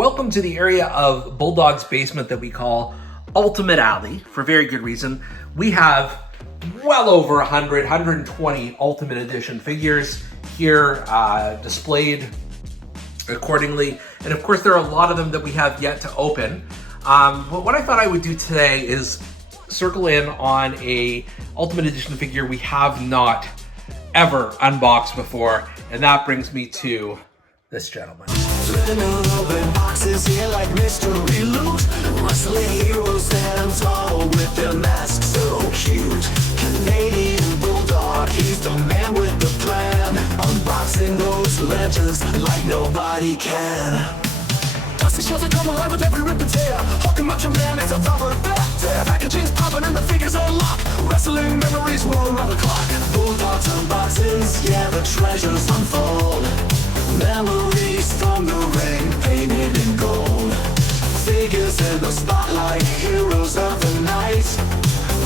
Welcome to the area of Bulldog's basement that we call Ultimate Alley, for very good reason. We have well over 120 Ultimate Edition figures here displayed accordingly. And of course, there are a lot of them that we have yet to open. But what I thought I would do today is circle in on a Ultimate Edition figure we have not ever unboxed before. And that brings me to this gentleman. Boxes here like mystery loot. Wrestling heroes stand tall with their masks so cute. Canadian Bulldog, he's the man with the plan. Unboxing those legends like nobody can. Dusty shows that come alive with every rip and tear. Hawking Macho Man is a thumper back. Packaging's popping and the figures are locked. Wrestling memories roll around the clock. Bulldogs unboxings, yeah, the treasures unfold. Memories from the ring, painted in gold. Figures in the spotlight, heroes of the night.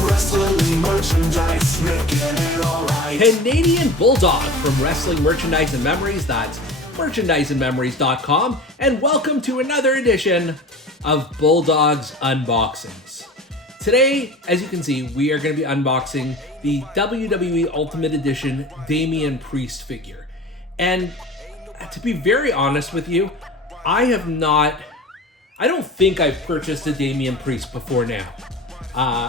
Wrestling merchandise, making it alright. Canadian Bulldog from Wrestling Merchandise and Memories. That's merchandiseandmemories.com. And welcome to another edition of Bulldog's Unboxings. Today, as you can see, we are going to be unboxing the WWE Ultimate Edition Damian Priest figure. And to be very honest with you, I don't think I've purchased a Damian Priest before now.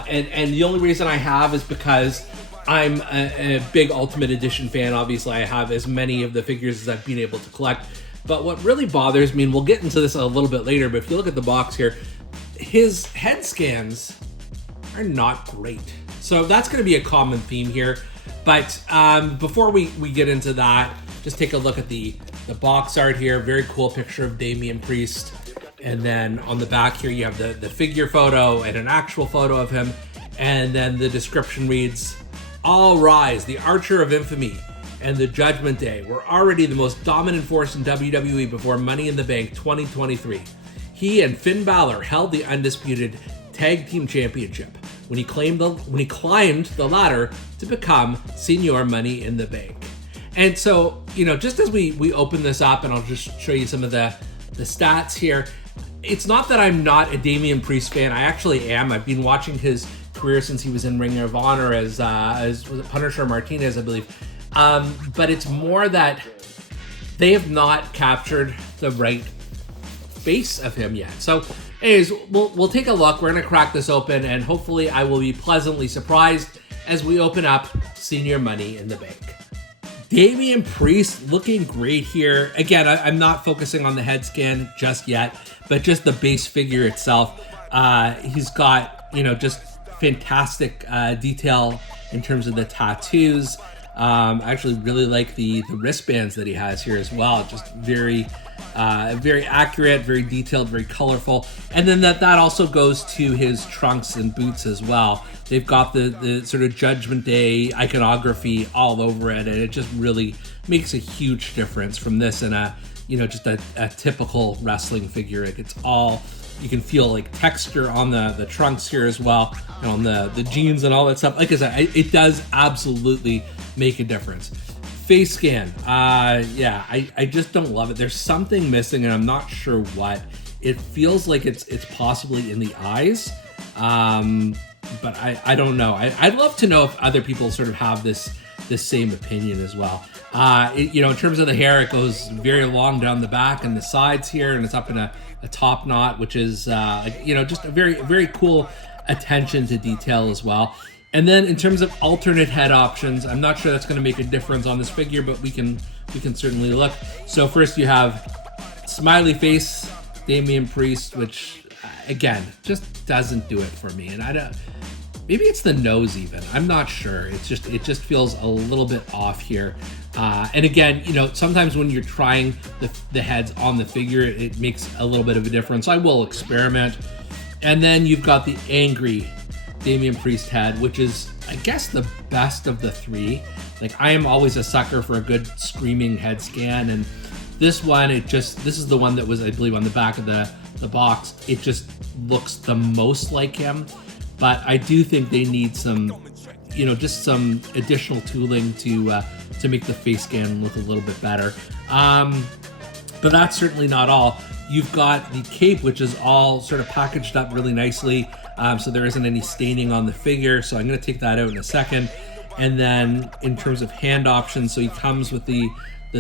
And the only reason I have is because I'm a big Ultimate Edition fan. Obviously, I have as many of the figures as I've been able to collect. But what really bothers me, and we'll get into this a little bit later, but if you look at the box here, his head scans are not great. So that's going to be a common theme here. But before we get into that, just take a look at the box art here. Very cool picture of Damian Priest. And then on the back here, you have the figure photo and an actual photo of him. And then the description reads, "All rise, the Archer of Infamy and the Judgment Day were already the most dominant force in WWE before Money in the Bank 2023. He and Finn Balor held the undisputed Tag Team Championship when he climbed the ladder to become Senor Money in the Bank." And so, just as we open this up, and I'll just show you some of the stats here, it's not that I'm not a Damian Priest fan. I actually am. I've been watching his career since he was in Ring of Honor as was it Punisher Martinez, I believe. But it's more that they have not captured the right face of him yet. So, anyways, we'll take a look. We're gonna crack this open, and hopefully I will be pleasantly surprised as we open up Senior Money in the Bank. Damian Priest looking great here. Again, I'm not focusing on the head scan just yet, but just the base figure itself. He's got, just fantastic detail in terms of the tattoos. I actually really like the wristbands that he has here as well. Just very accurate, very detailed, very colorful. And then that also goes to his trunks and boots as well. They've got the sort of Judgment Day iconography all over it, and it just really makes a huge difference from this and just a typical wrestling figure. It's all, you can feel like texture on the trunks here as well, and on the jeans and all that stuff. Like I said, it does absolutely make a difference. Face scan, I just don't love it. There's something missing, and I'm not sure what. It feels like it's possibly in the eyes, but I don't know. I'd love to know if other people sort of have this same opinion as well. In terms of the hair, it goes very long down the back and the sides here, and it's up in a top knot, which is just a very, very cool attention to detail as well. And then in terms of alternate head options, I'm not sure that's going to make a difference on this figure, but we can certainly look. So first you have smiley face Damian Priest, which again just doesn't do it for me. And maybe it's the nose even. I'm not sure. It just feels a little bit off here. And again, sometimes when you're trying the heads on the figure, it makes a little bit of a difference. I will experiment. And then you've got the angry Damian Priest head, which is, I guess, the best of the three. Like, I am always a sucker for a good screaming head scan, and this one, this is the one that was, I believe, on the back of the box. It just looks the most like him, but I do think they need some, just some additional tooling to make the face scan look a little bit better. But that's certainly not all. You've got the cape, which is all sort of packaged up really nicely, so there isn't any staining on the figure. So I'm going to take that out in a second. And then in terms of hand options, so he comes with the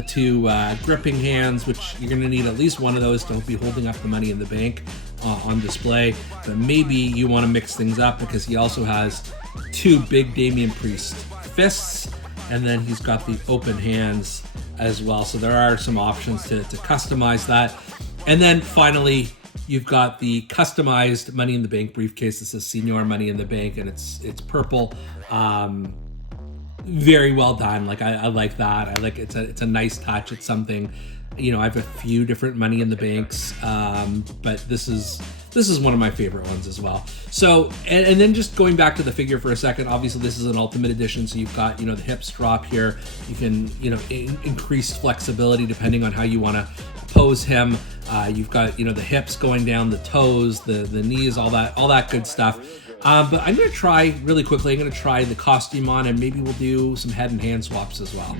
two gripping hands, which you're going to need at least one of those. Don't be holding up the money in the bank on display. But maybe you want to mix things up because he also has two big Damian Priest fists, and then he's got the open hands as well. So there are some options to customize that. And then finally, you've got the customized Money in the Bank briefcase. This is Senor Money in the Bank, and it's purple. Very well done. Like I like that. I like it's a nice touch. It's something, you know, I have a few different Money in the Banks, but this is one of my favorite ones as well. So, and then just going back to the figure for a second, obviously this is an Ultimate Edition, so you've got, you know, the hips drop here. You can, you know, increase flexibility depending on how you want to pose him. You've got, you know, the hips going down, the toes, the knees, all that good stuff. But I'm going to try really quickly. I'm going to try the costume on, and maybe we'll do some head and hand swaps as well.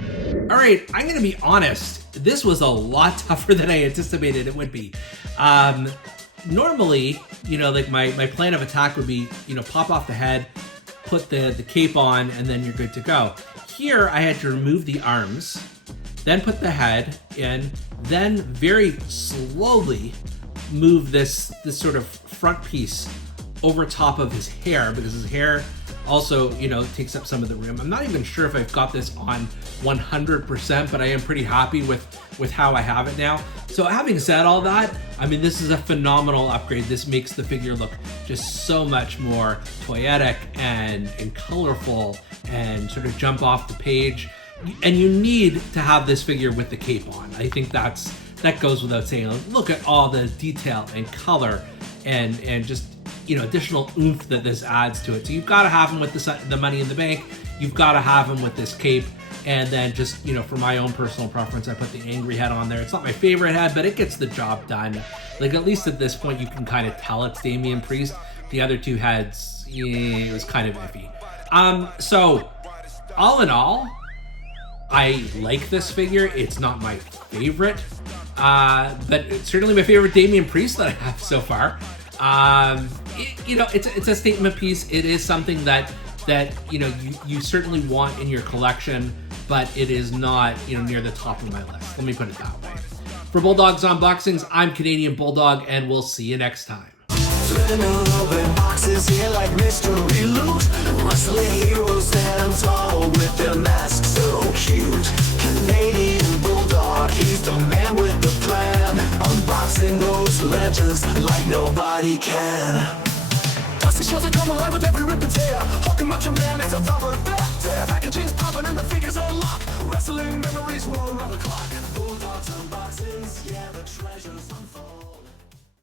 All right, I'm going to be honest. This was a lot tougher than I anticipated it would be. Normally, you know, like my plan of attack would be, you know, pop off the head, put the cape on, and then you're good to go. Here, I had to remove the arms, then put the head in, then very slowly move this sort of front piece over top of his hair, because his hair also, you know, takes up some of the rim. I'm not even sure if I've got this on 100%, but I am pretty happy with how I have it now. So having said all that, I mean, this is a phenomenal upgrade. This makes the figure look just so much more toyetic and colorful and sort of jump off the page. And you need to have this figure with the cape on. I think that goes without saying. Look at all the detail and color and just, you know, additional oomph that this adds to it. So you've got to have him with the Money in the Bank. You've got to have him with this cape. And then just, you know, for my own personal preference, I put the angry head on there. It's not my favorite head, but it gets the job done. Like, at least at this point, you can kind of tell it's Damian Priest. The other two heads, it was kind of iffy. So all in all, I like this figure. It's not my favorite, but it's certainly my favorite Damian Priest that I have so far. You know, it's a statement piece. It is something that you know you certainly want in your collection, but it is not, you know, near the top of my list. Let me put it that way. For Bulldog's Unboxings, I'm Canadian Bulldog, and we'll see you next time. Boxes here like mystery loot. Wrestling heroes stand tall with their masks so cute. Canadian Bulldog, he's the man with the plan. Unboxing those legends like nobody can. Dusty shells that come alive with every rip and tear. Hulking Macho Man makes a proper bear.